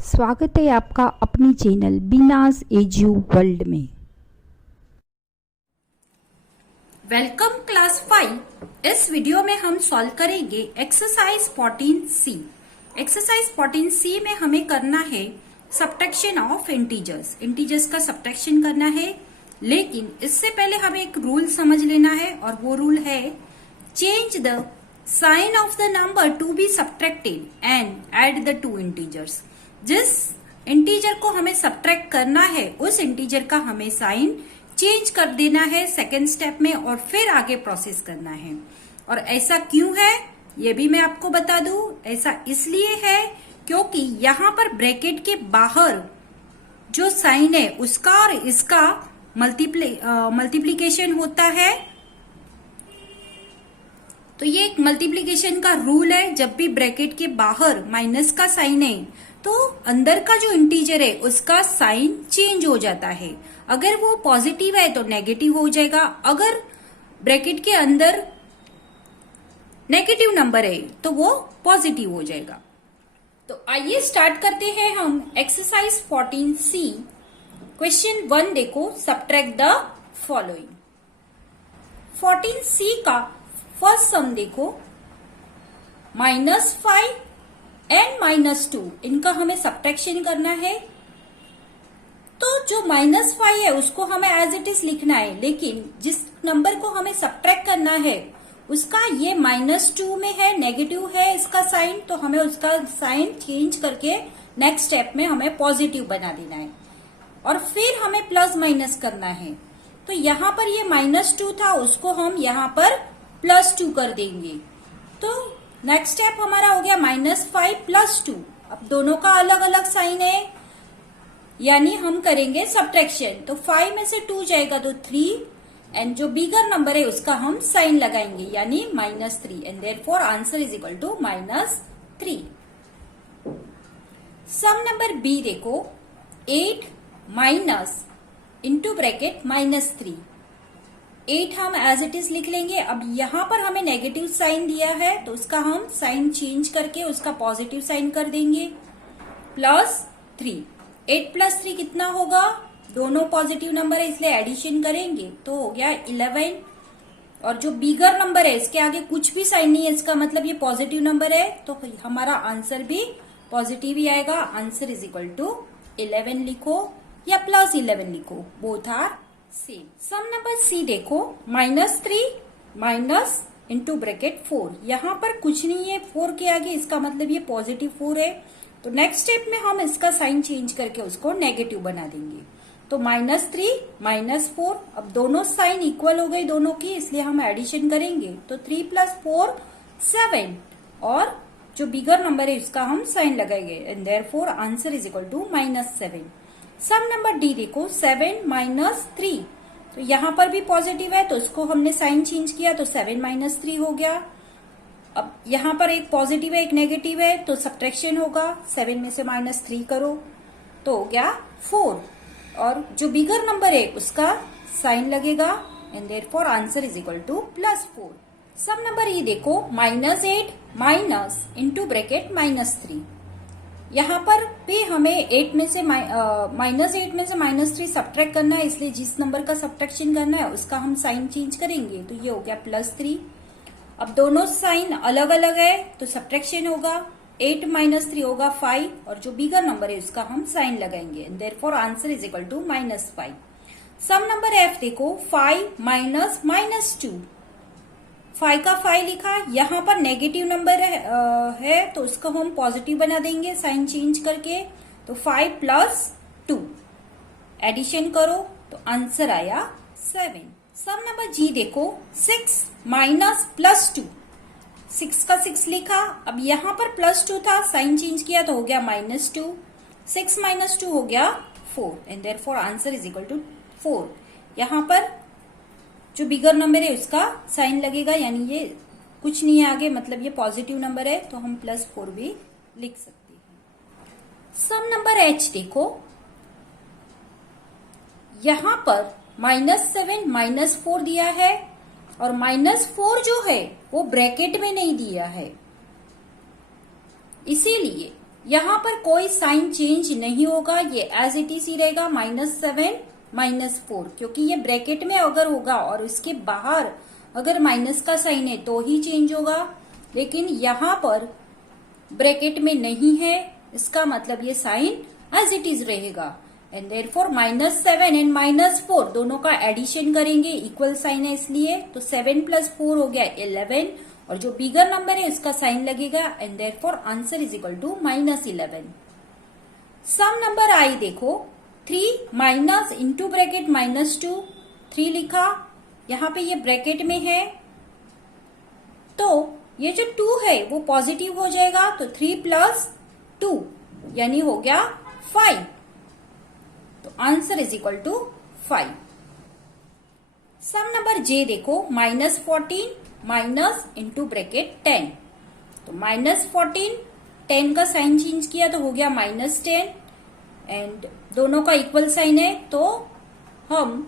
स्वागत है आपका अपनी चैनल बीनाज एजू वर्ल्ड में। Welcome class 5। इस वीडियो में हम सॉल्व करेंगे एक्सरसाइज 14C। एक्सरसाइज 14C में हमें करना है सब्ट्रैक्शन ऑफ इंटीजर्स। इंटीजर्स का सब्ट्रैक्शन करना है, लेकिन इससे पहले हमें एक रूल समझ लेना है और वो रूल है change the sign of the number to be subtracted and add the two integers. जिस इंटीजर को हमें सब्ट्रैक्ट करना है उस इंटीजर का हमें साइन चेंज कर देना है सेकेंड स्टेप में और फिर आगे प्रोसेस करना है। और ऐसा क्यों है ये भी मैं आपको बता दूं। ऐसा इसलिए है क्योंकि यहाँ पर ब्रैकेट के बाहर जो साइन है उसका और इसका मल्टीप्लीकेशन होता है। तो ये एक मल्टीप्लीकेशन का रूल है। जब भी ब्रैकेट के बाहर माइनस का साइन है तो अंदर का जो इंटीजर है उसका साइन चेंज हो जाता है। अगर वो पॉजिटिव है तो नेगेटिव हो जाएगा, अगर ब्रैकेट के अंदर नेगेटिव नंबर है तो वो पॉजिटिव हो जाएगा। तो आइए स्टार्ट करते हैं हम एक्सरसाइज 14C। क्वेश्चन 1 देखो, सब्ट्रैक्ट द फॉलोइंग। 14C का फर्स्ट सम देखो, -5 एंड -2 इनका हमें सब्ट्रैक्शन करना है। तो जो -5 है उसको हमें एज इट इज लिखना है, लेकिन जिस नंबर को हमें सब्ट्रैक्ट करना है उसका ये -2 में है, नेगेटिव है इसका साइन, तो हमें उसका साइन चेंज करके नेक्स्ट स्टेप में हमें पॉजिटिव बना देना है और फिर हमें प्लस माइनस करना है। तो यहाँ पर ये -2 था, उसको हम यहाँ पर +2 कर देंगे। तो नेक्स्ट स्टेप हमारा हो गया -5 + 2। अब दोनों का अलग अलग साइन है, यानी हम करेंगे सब्ट्रैक्शन। तो 5 में से 2 जाएगा तो 3 एंड जो बिगर नंबर है उसका हम साइन लगाएंगे यानी -3 and therefore answer is equal to -3। Sum number B देखो, 8 माइनस इंटू ब्रैकेट -3। 8 हम एज इट इज लिख लेंगे। अब यहाँ पर हमें नेगेटिव साइन दिया है तो उसका हम साइन चेंज करके उसका पॉजिटिव साइन कर देंगे, +3। 8 + 3 कितना होगा? दोनों पॉजिटिव नंबर है इसलिए एडिशन करेंगे तो हो गया 11। और जो बिगर नंबर है इसके आगे कुछ भी साइन नहीं है, इसका मतलब ये पॉजिटिव नंबर है, तो हमारा आंसर भी पॉजिटिव ही आएगा। आंसर इज इक्वल टू 11 लिखो या +11 लिखो, both are same. Sum number C देखो, -3 माइनस इंटू ब्रैकेट 4। यहाँ पर कुछ नहीं है 4 के आगे, इसका मतलब ये पॉजिटिव 4 है। तो नेक्स्ट स्टेप में हम इसका साइन चेंज करके उसको नेगेटिव बना देंगे। तो -3 -4, अब दोनों साइन इक्वल हो गई दोनों की, इसलिए हम एडिशन करेंगे। तो 3 + 4 7 और जो बिगर नंबर है उसका हम साइन लगाएंगे and therefore answer is equal to -7। Sum number D देखो, 7 - 3। तो यहाँ पर भी पॉजिटिव है तो इसको हमने साइन चेंज किया तो 7 - 3 हो गया। अब यहाँ पर एक पॉजिटिव है एक नेगेटिव है तो सब्ट्रैक्शन होगा, 7 में से -3 करो तो हो गया 4 और जो बिगर नंबर है उसका साइन लगेगा and therefore answer is equal to +4। Sum number E देखो, -8 माइनस इंटू ब्रैकेट -3। यहाँ पर भी हमें 8 में से -8 में से -3 सब्ट्रैक्ट करना है, इसलिए जिस नंबर का सब्ट्रैक्शन करना है उसका हम साइन चेंज करेंगे। तो ये हो गया +3। अब दोनों साइन अलग अलग है तो सब्ट्रैक्शन होगा, 8 - 3 होगा 5 और जो बिगर नंबर है उसका हम साइन लगाएंगे and therefore answer is equal to -5। Sum number F देखो, 5 माइनस -2। 5 का 5 लिखा, यहाँ पर नेगेटिव नंबर है तो उसको हम पॉजिटिव बना देंगे साइन चेंज करके। तो 5 + 2 एडिशन करो तो आंसर आया 7। सम नंबर जी देखो, 6 माइनस +2। 6 का 6 लिखा, अब यहाँ पर +2 था साइन चेंज किया तो हो गया -2। 6 - 2 हो गया 4 and therefore answer is equal to 4। यहाँ पर जो बिगर नंबर है उसका साइन लगेगा यानी ये कुछ नहीं है आगे, मतलब ये पॉजिटिव नंबर है तो हम +4 भी लिख सकते हैं। सम नंबर एच देखो, यहां पर -7 -4 दिया है और -4 जो है वो ब्रैकेट में नहीं दिया है, इसीलिए यहाँ पर कोई साइन चेंज नहीं होगा, ये एज इट इज ही रहेगा -7 -4, क्योंकि ये ब्रैकेट में अगर होगा और उसके बाहर अगर माइनस का साइन है तो ही चेंज होगा, लेकिन यहाँ पर ब्रैकेट में नहीं है, इसका मतलब ये साइन एज इट इज रहेगा। एंड देयरफॉर -7 एंड -4 दोनों का एडिशन करेंगे, इक्वल साइन है इसलिए, तो 7 + 4 हो गया 11, और जो बिगर नंबर है उसका साइन लगेगा, and therefore answer is equal to -11। Sum number I देखो, 3 माइनस इंटू ब्रैकेट -2, 3 लिखा, यहाँ पे ये ब्रैकेट में है, तो ये जो 2 है वो पॉजिटिव हो जाएगा, तो 3 + 2 यानी हो गया 5, तो answer is equal to 5। Sum number J देखो, -14 माइनस इंटू ब्रैकेट 10, तो -14, 10 का साइन चेंज किया तो हो गया -10, एंड दोनों का इक्वल साइन है, तो हम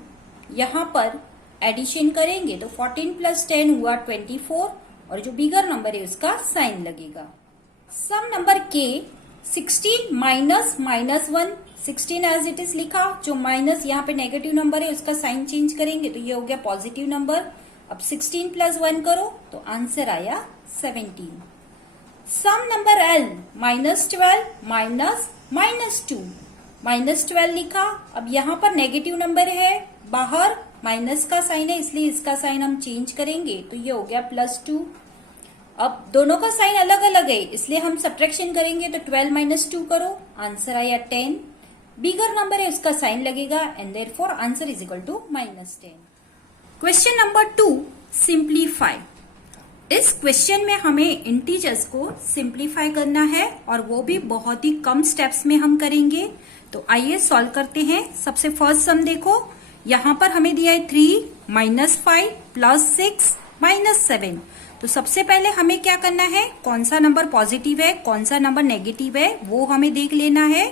यहां पर एडिशन करेंगे, तो 14 + 10 हुआ 24, और जो बिगर नंबर है उसका साइन लगेगा। सम नंबर के, 16 माइनस -1, 16 एज इट इज लिखा, जो माइनस यहाँ पे नेगेटिव नंबर है उसका साइन चेंज करेंगे तो ये हो गया पॉजिटिव नंबर। अब 16 + 1 करो तो आंसर आया 17। सम नंबर एल, -12 माइनस -2, -12 लिखा, अब यहाँ पर नेगेटिव नंबर है, बाहर माइनस का साइन है इसलिए इसका साइन हम चेंज करेंगे, तो ये हो गया +2। अब दोनों का साइन अलग अलग है इसलिए हम सब्ट्रैक्शन करेंगे, तो 12 - 2 करो, आंसर आया 10, बिगर नंबर है उसका साइन लगेगा, and therefore answer is equal to -10। Question number 2, simplify. इस क्वेश्चन में हमें इंटीजर्स को सिंप्लीफाई करना है, और वो भी बहुत ही कम स्टेप्स में हम करेंगे, तो आइए सॉल्व करते हैं। सबसे फर्स्ट सम देखो, यहां पर हमें दिया है 3 -5 + 6 -7, तो सबसे पहले हमें क्या करना है, कौन सा नंबर पॉजिटिव है कौन सा नंबर नेगेटिव है वो हमें देख लेना है।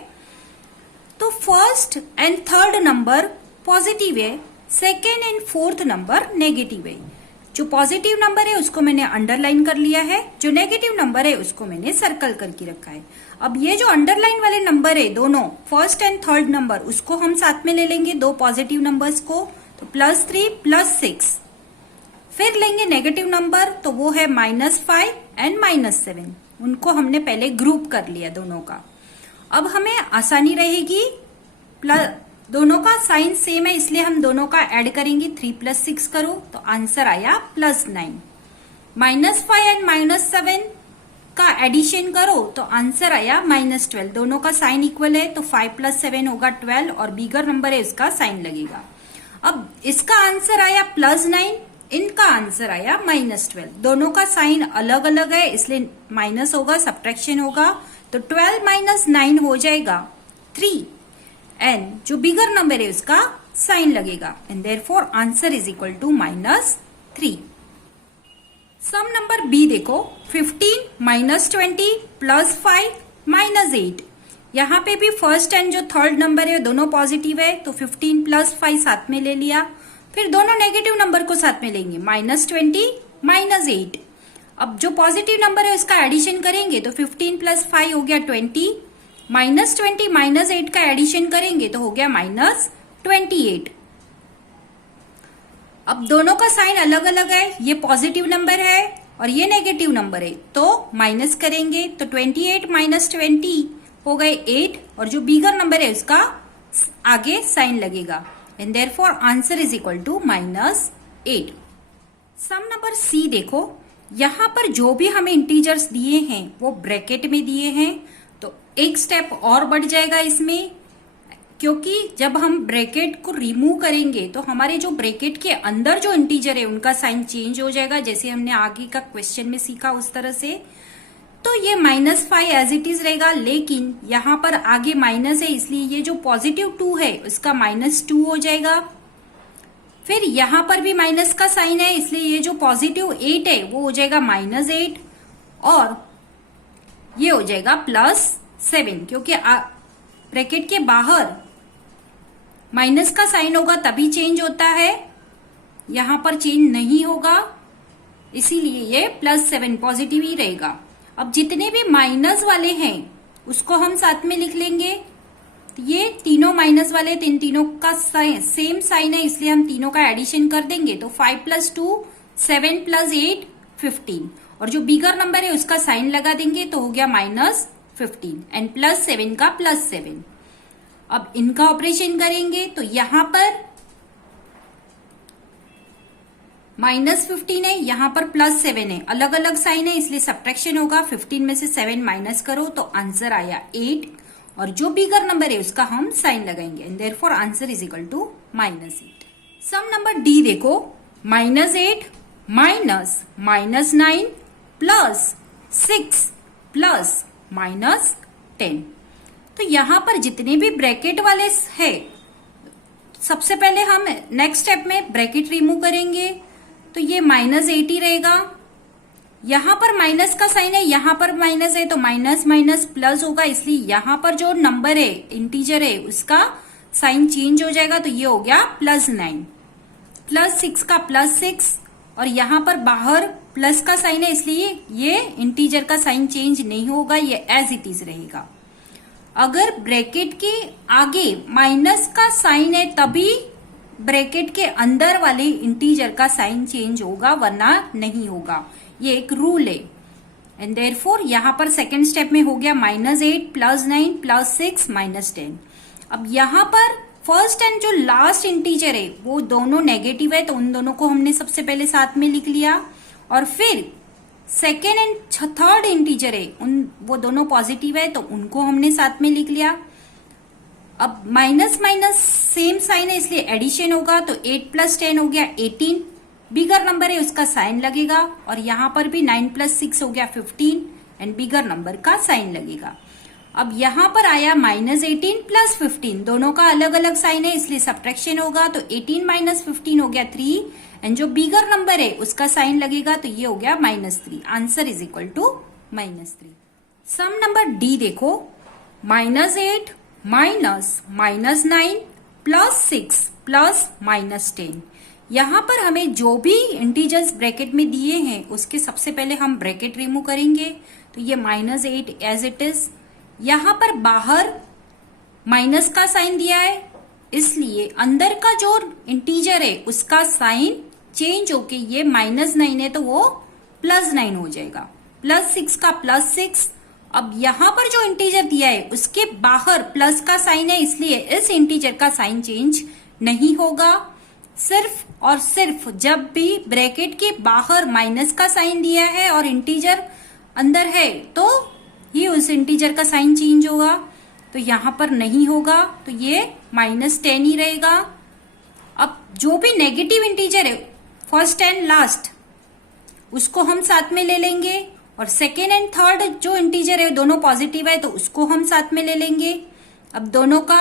तो first and third number positive है, second and fourth number negative है। जो पॉजिटिव नंबर है उसको मैंने अंडरलाइन कर लिया है, जो नेगेटिव नंबर है उसको मैंने सर्कल करके रखा है। अब ये जो अंडरलाइन वाले नंबर है दोनों, फर्स्ट एंड थर्ड नंबर, उसको हम साथ में ले लेंगे, दो पॉजिटिव नंबर्स को, तो +3 + 6। फिर लेंगे नेगेटिव नंबर, तो वो है -5 एंड -7, उनको हमने पहले ग्रुप कर लिया दोनों का। अब हमें आसानी रहेगी, दोनों का साइन सेम है इसलिए हम दोनों का ऐड करेंगे, 3 + 6 करो तो आंसर आया +9। -5 एंड -7 का एडिशन करो तो आंसर आया -12, दोनों का साइन इक्वल है तो 5 + 7 होगा 12, और बिगर नंबर है उसका साइन लगेगा। अब इसका आंसर आया +9, इनका आंसर आया -12, दोनों का साइन अलग अलग है इसलिए माइनस होगा, सब्ट्रैक्शन होगा, तो 12 - 9 हो जाएगा 3, एंड जो बिगर नंबर है उसका साइन लगेगा, and therefore answer is equal to -3। Sum number B देखो, 15 -20 + 5 -8, यहाँ पे भी फर्स्ट एंड जो थर्ड नंबर है दोनों पॉजिटिव है, तो 15 + 5 साथ में ले लिया, फिर दोनों नेगेटिव नंबर को साथ में लेंगे, -20 -8। अब जो पॉजिटिव नंबर है उसका एडिशन करेंगे तो 15 + 5 हो गया 20, -20 - 8 का एडिशन करेंगे तो हो गया -28। अब दोनों का साइन अलग अलग है, ये पॉजिटिव नंबर है और ये नेगेटिव नंबर है, तो माइनस करेंगे तो 28 - 20 हो गए 8, और जो बिगर नंबर है उसका आगे साइन लगेगा, and therefore answer is equal to -8। Sum number C देखो, यहां पर जो भी हमें इंटीजर्स दिए हैं वो ब्रैकेट में दिए हैं, तो एक स्टेप और बढ़ जाएगा इसमें, क्योंकि जब हम ब्रैकेट को रिमूव करेंगे तो हमारे जो ब्रैकेट के अंदर जो इंटीजर है उनका साइन चेंज हो जाएगा, जैसे हमने आगे का क्वेश्चन में सीखा उस तरह से। तो ये -5 एज इट इज रहेगा, लेकिन यहाँ पर आगे माइनस है इसलिए ये जो +2 है उसका -2 हो जाएगा। फिर यहाँ पर भी माइनस का साइन है इसलिए ये जो +8 है वो हो जाएगा -8, और ये हो जाएगा +7, क्योंकि ब्रैकेट के बाहर माइनस का साइन होगा तभी चेंज होता है, यहां पर चेंज नहीं होगा, इसीलिए ये +7 पॉजिटिव ही रहेगा। अब जितने भी माइनस वाले हैं उसको हम साथ में लिख लेंगे। ये तीनों माइनस वाले इन तीनों का सेम साइन है, इसलिए हम तीनों का एडिशन कर देंगे। तो 5 + 2 7 + 8 15, और जो बिगर नंबर है उसका साइन लगा देंगे तो हो गया -15 एंड +7 का +7। अब इनका ऑपरेशन करेंगे तो यहां पर -15 है, यहां पर +7 है, अलग अलग साइन है इसलिए सब्ट्रैक्शन होगा। 15 में से 7 माइनस करो तो आंसर आया 8, और जो बिगर नंबर है उसका हम साइन लगाएंगे and therefore answer is equal to -8। Sum number D देखो, -8 माइनस -9 प्लस 6 प्लस -10। तो यहां पर जितने भी ब्रैकेट वाले है, सबसे पहले हम नेक्स्ट स्टेप में ब्रैकेट रिमूव करेंगे तो ये -8 ही रहेगा। यहां पर माइनस का साइन है, यहां पर माइनस है तो माइनस माइनस प्लस होगा, इसलिए यहां पर जो नंबर है इंटीजर है उसका साइन चेंज हो जाएगा। तो ये हो गया +9 +6 का +6, और यहां पर बाहर प्लस का साइन है इसलिए ये इंटीजर का साइन चेंज नहीं होगा, ये एज इट इज रहेगा। अगर ब्रैकेट के आगे माइनस का साइन है तभी ब्रैकेट के अंदर वाले इंटीजर का साइन चेंज होगा, वरना नहीं होगा, ये एक रूल है। एंड देयरफॉर यहां पर सेकेंड स्टेप में हो गया -8 +9 +6 -10। अब यहां पर फर्स्ट एंड जो लास्ट इंटीजर है वो दोनों नेगेटिव है, तो उन दोनों को हमने सबसे पहले साथ में लिख लिया, और फिर सेकेंड एंड थर्ड इंटीजर है वो दोनों पॉजिटिव है तो उनको हमने साथ में लिख लिया। अब माइनस माइनस सेम साइन है इसलिए एडिशन होगा, तो 8 + 10 हो गया 18, बिगर नंबर है उसका साइन लगेगा, और यहां पर भी 9 + 6 हो गया 15 एंड बिगर नंबर का साइन लगेगा। अब यहां पर आया -18 + 15, दोनों का अलग अलग साइन है इसलिए सब्ट्रैक्शन होगा, तो 18 - 15 हो गया 3, एंड जो बिगर नंबर है उसका साइन लगेगा तो ये हो गया -3। Answer is equal to -3। Sum number D देखो, -8 माइनस -9 +6 प्लस -10। यहां पर हमें जो भी इंटीजर्स ब्रैकेट में दिए हैं उसके सबसे पहले हम ब्रैकेट रिमूव करेंगे, तो ये -8 एज इट इज। यहां पर बाहर माइनस का साइन दिया है इसलिए अंदर का जो इंटीजर है उसका साइन चेंज होके ये -9 है तो वो +9 हो जाएगा, +6 का +6। अब यहां पर जो इंटीजर दिया है उसके बाहर प्लस का साइन है इसलिए इस इंटीजर का साइन चेंज नहीं होगा। सिर्फ और सिर्फ जब भी ब्रैकेट के बाहर माइनस का साइन दिया है और इंटीजर अंदर है तो ही उस इंटीजर का साइन चेंज होगा, तो यहां पर नहीं होगा, तो ये -10 ही रहेगा। अब जो भी नेगेटिव इंटीजर है फर्स्ट एंड लास्ट उसको हम साथ में ले लेंगे, और सेकेंड एंड थर्ड जो इंटीजर है दोनों पॉजिटिव है तो उसको हम साथ में ले लेंगे। अब दोनों का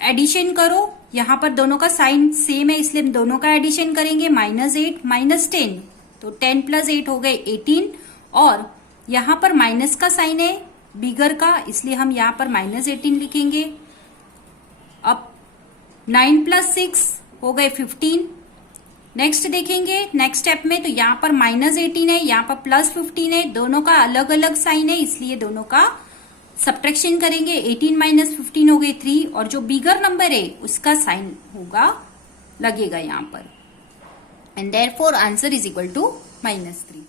एडिशन करो, यहां पर दोनों का साइन सेम है इसलिए हम दोनों का एडिशन करेंगे, -8 -10 तो 10 + 8 हो गए 18, और यहां पर माइनस का साइन है बिगर का इसलिए हम यहां पर -18 लिखेंगे। अब 9 + 6 हो गए 15। नेक्स्ट देखेंगे नेक्स्ट स्टेप में, तो यहां पर -18 है, यहां पर +15 है, दोनों का अलग अलग साइन है इसलिए दोनों का सब्ट्रैक्शन करेंगे। 18 - 15 हो गए 3, और जो बिगर नंबर है उसका साइन होगा लगेगा यहां पर, and therefore answer is equal to -3।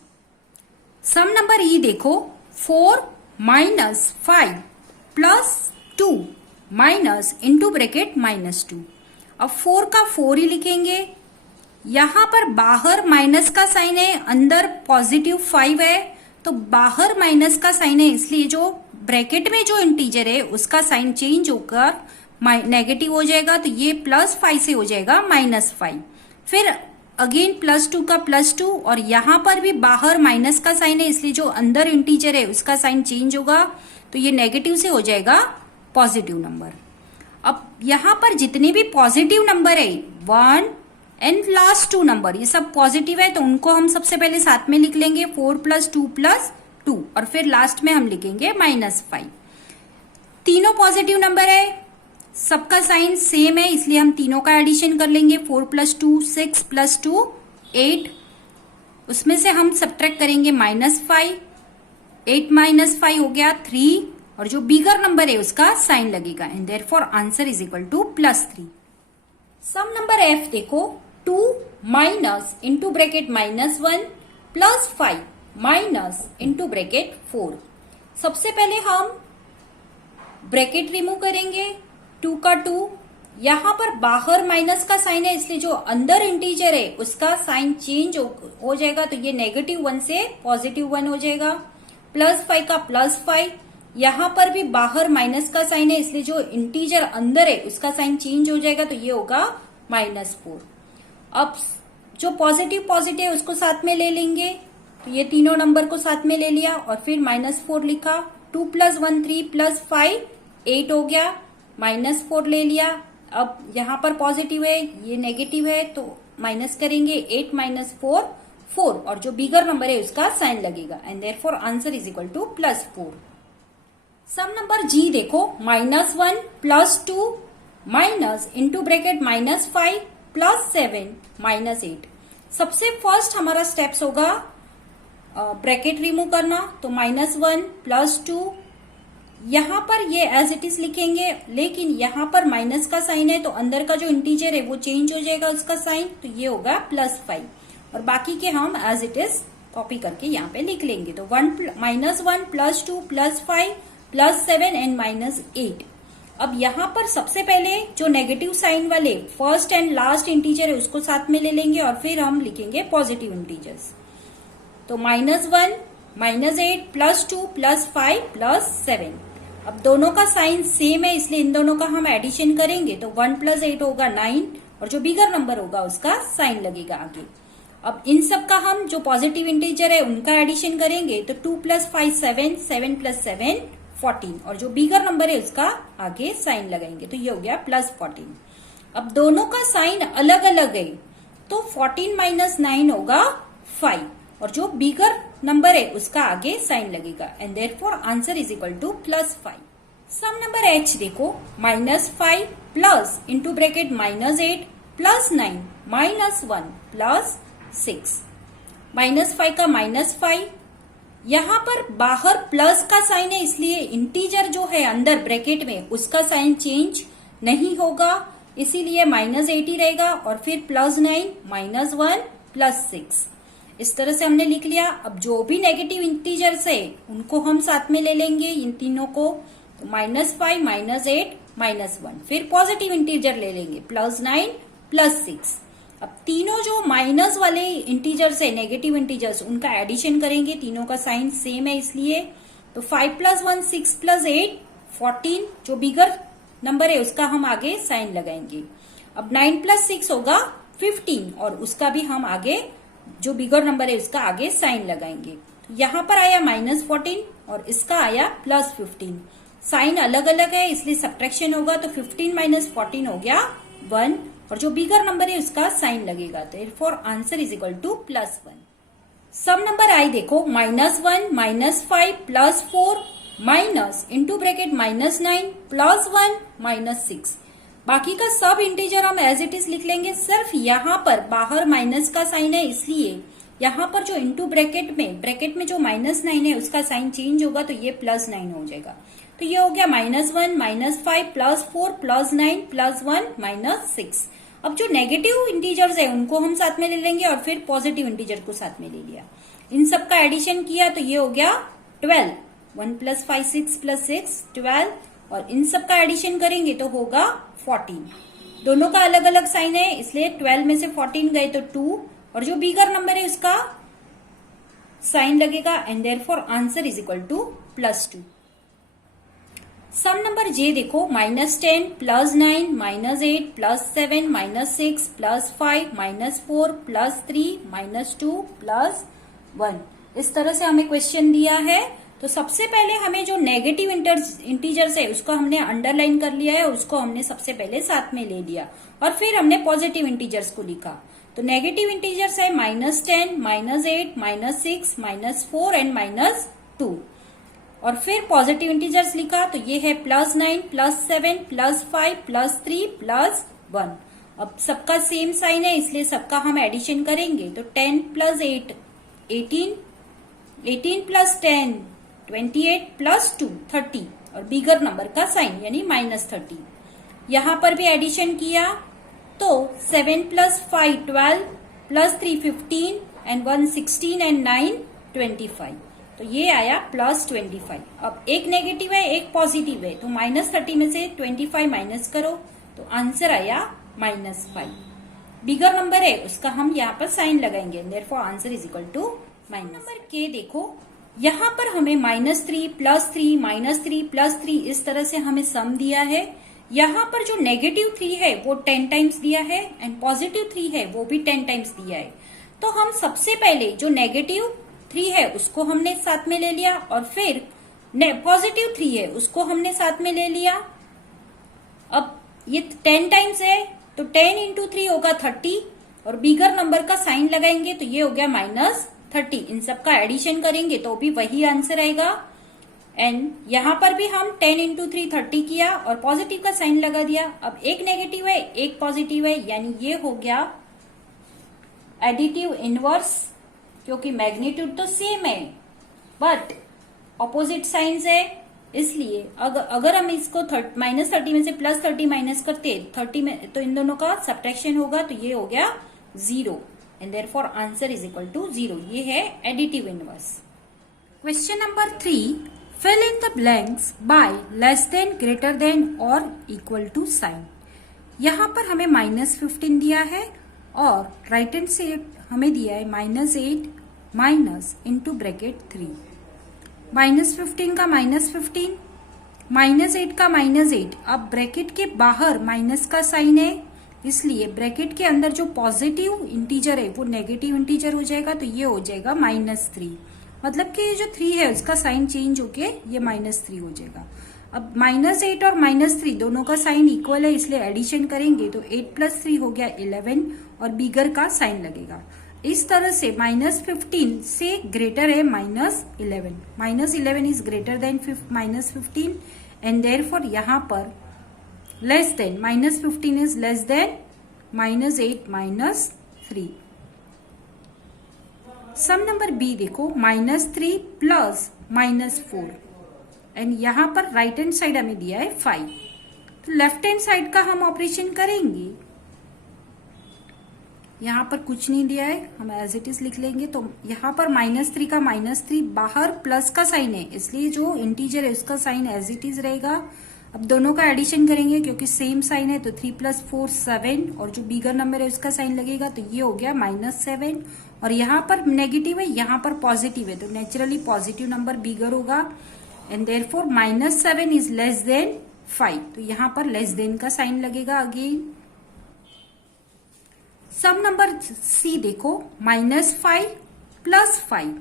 Sum number E देखो, 4 - 5 + 2 माइनस इंटू ब्रैकेट -2। अब 4 का 4 ही लिखेंगे, यहां पर बाहर माइनस का साइन है, अंदर +5 है, तो बाहर माइनस का साइन है इसलिए जो ब्रैकेट में जो इंटीजर है उसका साइन चेंज होकर नेगेटिव हो जाएगा, तो ये +5 से हो जाएगा -5। फिर अगेन +2 का +2, और यहां पर भी बाहर माइनस का साइन है इसलिए जो अंदर इंटीजर है उसका साइन चेंज होगा, तो ये नेगेटिव से हो जाएगा पॉजिटिव नंबर। अब यहां पर जितने भी पॉजिटिव नंबर है 1 एंड लास्ट 2 नंबर ये सब पॉजिटिव है तो उनको हम सबसे पहले साथ में लिख लेंगे, 4 + 2 + 2, और फिर लास्ट में हम लिखेंगे -5। तीनों पॉजिटिव नंबर है, सबका साइन सेम है इसलिए हम तीनों का एडिशन कर लेंगे, 4 + 2 6 + 2 8, उसमें से हम सब्ट्रैक्ट करेंगे -5, 8 माइनस 5 हो गया 3 और जो बिगर नंबर है उसका साइन लगेगा and therefore answer is equal to +3। Sum number F देखो 2 minus into bracket -1 plus 5 minus into bracket 4। सबसे पहले हम ब्रैकेट रिमूव करेंगे 2 का 2, यहां पर बाहर माइनस का साइन है इसलिए जो अंदर इंटीजर है उसका साइन चेंज हो जाएगा, तो ये -1 से +1 हो जाएगा। +5 का +5, यहां पर भी बाहर माइनस का साइन है इसलिए जो इंटीजर अंदर है उसका साइन चेंज हो जाएगा, तो ये होगा -4। अब जो पॉजिटिव है उसको साथ में ले लेंगे, तो ये तीनों नंबर को साथ में ले लिया और फिर -4 लिखा। 2 + 1 3 + 5 8 हो गया, -4 ले लिया। अब यहां पर पॉजिटिव है ये नेगेटिव है तो माइनस करेंगे, 8 - 4 4 और जो बिगर नंबर है उसका साइन लगेगा and therefore answer is equal to +4। Sum number G देखो -1 + 2 माइनस इंटू ब्रैकेट -5 + 7 -8। सबसे फर्स्ट हमारा स्टेप्स होगा ब्रैकेट रिमूव करना, तो -1 + 2, यहां पर ये एज इट इज लिखेंगे लेकिन यहां पर माइनस का साइन है तो अंदर का जो इंटीजर है वो चेंज हो जाएगा उसका साइन, तो ये होगा +5 और बाकी के हम एज इट इज कॉपी करके यहाँ पे लिख लेंगे। तो -1 + 2 + 5 + 7 एंड -8। अब यहां पर सबसे पहले जो नेगेटिव साइन वाले फर्स्ट एंड लास्ट इंटीजर है उसको साथ में ले लेंगे और फिर हम लिखेंगे पॉजिटिव इंटीजर्स। तो -1 -8 + 2 + 5 + 7। अब दोनों का साइन सेम है इसलिए इन दोनों का हम एडिशन करेंगे, तो 1 + 8 होगा 9 और जो बिगर नंबर होगा उसका साइन लगेगा आगे। अब इन सब का हम जो पॉजिटिव इंटीजर है उनका एडिशन करेंगे, तो 2 + 5 7 7 + 7 14 और जो बिगर नंबर है उसका आगे साइन लगाएंगे, तो ये हो गया +14। अब दोनों का साइन अलग अलग है तो 14 - 9 होगा 5 और जो बिगर नंबर है उसका आगे साइन लगेगा and therefore answer is equal to +5। Sum number H देखो -5 प्लस इंटू ब्रैकेट -8 + 9 -1 + 6। -5 का -5, यहां पर बाहर प्लस का साइन है इसलिए इंटीजर जो है अंदर ब्रैकेट में उसका साइन चेंज नहीं होगा, इसीलिए -8 ही रहेगा और फिर +9 -1 + 6। इस तरह से हमने लिख लिया। अब जो भी नेगेटिव इंटीजर्स है उनको हम साथ में ले लेंगे इन तीनों को, तो -5 -8 -1, फिर पॉजिटिव इंटीजर ले लेंगे +9 + 6। अब तीनों जो माइनस वाले इंटीजर्स है नेगेटिव इंटीजर्स उनका एडिशन करेंगे, तीनों का साइन सेम है इसलिए, तो 5 + 1 6 + 8 14, जो बिगर नंबर है उसका हम आगे साइन लगाएंगे। अब 9 + 6 होगा 15 और उसका भी हम आगे जो बिगर नंबर है उसका आगे साइन लगाएंगे। यहां पर आया -14 और इसका आया +15, साइन अलग अलग है इसलिए सब्ट्रैक्शन होगा, तो 15 - 14 हो गया 1 और जो बिगर नंबर है उसका साइन लगेगा, तो therefore answer is equal to +1। Sum number I देखो -1 -5 + 4 माइनस इंटू ब्रैकेट -9 +1 -6। बाकी का सब इंटीजर हम एज इट इज लिख लेंगे, सिर्फ यहां पर बाहर माइनस का साइन है इसलिए यहां पर जो इंटू ब्रैकेट में जो -9 है उसका साइन चेंज होगा, तो ये +9 हो जाएगा। तो ये हो गया -1 -5 + 4 +9 +1 -6। अब जो नेगेटिव इंटीजर्स है उनको हम साथ में ले लेंगे और फिर पॉजिटिव इंटीजर को साथ में ले लिया, इन सब का एडिशन किया तो ये हो गया 12। 1 + 5 6 + 6 12 और इन सब का एडिशन करेंगे तो होगा 14। दोनों का अलग अलग साइन है इसलिए 12 में से 14 गए तो 2 और जो बिगर नंबर है उसका साइन लगेगा and therefore answer is equal to +2। Sum number J देखो -10 + 9 -8 + 7 -6 + 5 -4 + 3 -2 + 1। इस तरह से हमें क्वेश्चन दिया है। तो सबसे पहले हमें जो नेगेटिव इंटीजर्स है उसको हमने अंडरलाइन कर लिया है, उसको हमने सबसे पहले साथ में ले लिया और फिर हमने पॉजिटिव इंटीजर्स को लिखा। तो नेगेटिव इंटीजर्स है -10 -8 -6 -4 एंड -2 और फिर पॉजिटिव इंटीजर्स लिखा तो ये है +9 +7 +5 +3 +1। अब सबका सेम साइन है इसलिए सबका हम एडिशन करेंगे, तो 10 + 8 18 18 + 10 28 प्लस 2 30 और बिगर नंबर का साइन यानी -30। यहां पर भी एडिशन किया तो 7 प्लस 5 12 प्लस 3 15 एंड 1 16 एंड 9 25। तो ये आया प्लस 25। अब एक नेगेटिव है एक पॉजिटिव है, तो -30 में से 25 माइनस करो तो आंसर आया -5। बिगर नंबर है उसका हम यहाँ पर साइन लगाएंगे, therefore answer is equal to minus. Number K देखो, यहाँ पर हमें -3 प्लस 3 -3 प्लस 3 इस तरह से हमें सम दिया है। यहाँ पर जो नेगेटिव 3 है वो 10 टाइम्स दिया है एंड पॉजिटिव 3 है वो भी 10 टाइम्स दिया है। तो हम सबसे पहले जो नेगेटिव 3 है उसको हमने साथ में ले लिया और फिर पॉजिटिव 3 है उसको हमने साथ में ले लिया। अब ये 10 टाइम्स है तो 10 इंटू 3 होगा 30 और बिगर नंबर का साइन लगाएंगे तो ये हो गया -30। इन सब का एडिशन करेंगे तो भी वही आंसर आएगा। एंड यहां पर भी हम 10 इंटू 3 30 किया और पॉजिटिव का साइन लगा दिया। अब एक नेगेटिव है एक पॉजिटिव है, यानी ये हो गया एडिटिव इनवर्स, क्योंकि मैग्नीट्यूड तो सेम है बट ऑपोजिट साइंस है, इसलिए अगर हम इसको -30 में से +30 माइनस करते 30 में तो इन दोनों का सब्ट्रैक्शन होगा तो ये हो गया 0 and therefore answer is equal to 0। ये है additive inverse. Question number 3, fill in the blanks by less than greater than और इक्वल टू साइन। यहां पर हमें -15 दिया है और राइट हैंड साइड हमें दिया है -8 माइनस इंटू ब्रैकेट 3। -15 का -15 -8 का -8। अब ब्रैकेट के बाहर माइनस का साइन है, इसलिए ब्रैकेट के अंदर जो पॉजिटिव इंटीजर है वो नेगेटिव इंटीजर हो जाएगा तो ये हो जाएगा -3। मतलब कि ये जो 3 है उसका साइन चेंज होके ये -3 हो जाएगा। अब -8 और -3 दोनों का साइन इक्वल है, इसलिए एडिशन करेंगे तो 8 प्लस 3 हो गया 11 और बिगर का साइन लगेगा। इस तरह से -15 से ग्रेटर है -11। -11 is greater than -15 and therefore यहाँ पर less than -15 is less than -8 -3। Sum number B देखो, -3 प्लस -4 एंड यहां पर राइट हैंड साइड हमें दिया है 5। तो लेफ्ट हैंड साइड का हम ऑपरेशन करेंगे। यहां पर कुछ नहीं दिया है, हम एज इट इज लिख लेंगे। तो यहां पर -3 का -3 बाहर प्लस का साइन है, इसलिए जो इंटीजर है उसका साइन एज इट इज रहेगा। अब दोनों का एडिशन करेंगे क्योंकि सेम साइन है तो 3 + 4 7 और जो बिगर नंबर है उसका साइन लगेगा तो ये हो गया -7। और यहाँ पर नेगेटिव है यहाँ पर पॉजिटिव है तो नेचुरली पॉजिटिव नंबर बिगर होगा and therefore -7 is less then 5। तो यहाँ पर लेस देन का साइन लगेगा अगेन। सम नंबर सी देखो, -5 + 5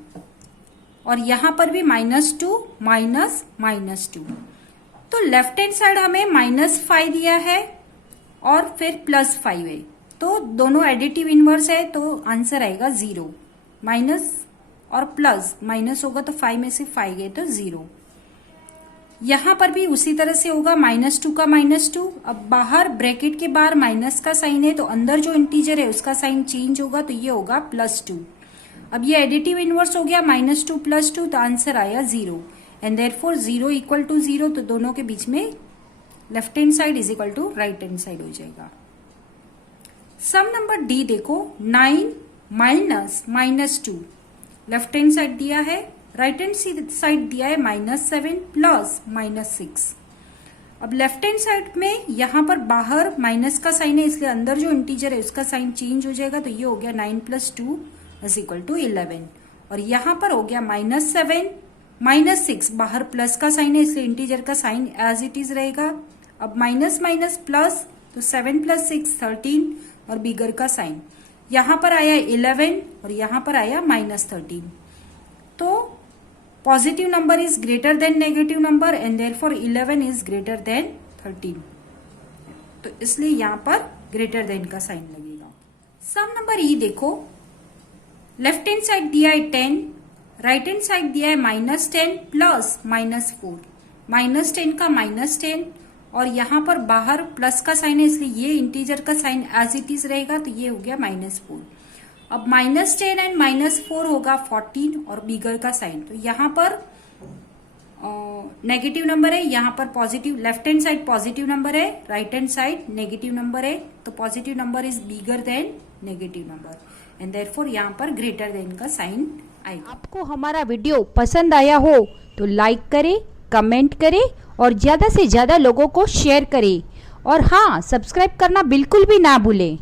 और यहां पर भी -2 -2। तो लेफ्ट हैंड साइड हमें -5 दिया है और फिर +5 है, तो दोनों एडिटिव इनवर्स है तो आंसर आएगा 0। माइनस और प्लस, माइनस होगा तो 5 में से 5 गए तो 0। यहां पर भी उसी तरह से होगा, -2 का -2। अब बाहर ब्रैकेट के बाहर माइनस का साइन है तो अंदर जो इंटीजर है उसका साइन चेंज होगा तो ये होगा +2। अब ये एडिटिव इनवर्स हो गया, -2 + 2 तो आंसर आया 0 एंड देयरफॉर 0 = 0। तो दोनों के बीच में left hand side is equal to right hand side हो जाएगा। सम नंबर डी देखो, 9 -2 लेफ्ट हैंड साइड दिया है, राइट हैंड साइड दिया है -7 प्लस -6। अब लेफ्ट हैंड साइड में यहां पर बाहर माइनस का साइन है इसलिए अंदर जो इंटीजर है उसका साइन चेंज हो जाएगा तो ये हो गया 9 + 2 = 11। और यहां पर हो गया -7 -6, बाहर प्लस का साइन है इसलिए इंटीजर का साइन एज इट इज रहेगा। अब माइनस माइनस प्लस तो 7 + 6 13 और बिगर का साइन। यहां पर आया 11 और यहां पर आया -13। तो positive number is greater then negative number and therefore 11 is greater then 13। तो इसलिए यहां पर ग्रेटर देन का साइन लगेगा। सम नंबर ई देखो, लेफ्ट हैंड साइड दिया है 10, राइट हैंड साइड दिया है -10 प्लस -4। -10 का -10 और यहां पर बाहर प्लस का साइन है इसलिए ये इंटीजर का साइन एज इट इज रहेगा तो ये हो गया -4। अब -10 एंड -4 होगा 14 और बिगर का साइन। तो यहां पर नेगेटिव नंबर है, यहाँ पर positive, left hand side positive number है, right hand side negative number है, तो positive number is bigger than negative number and therefore यहाँ पर ग्रेटर देन का साइन आएगा। आपको हमारा वीडियो पसंद आया हो तो लाइक करें, कमेंट करें और ज़्यादा से ज़्यादा लोगों को शेयर करें और हाँ, सब्सक्राइब करना बिल्कुल भी ना भूलें।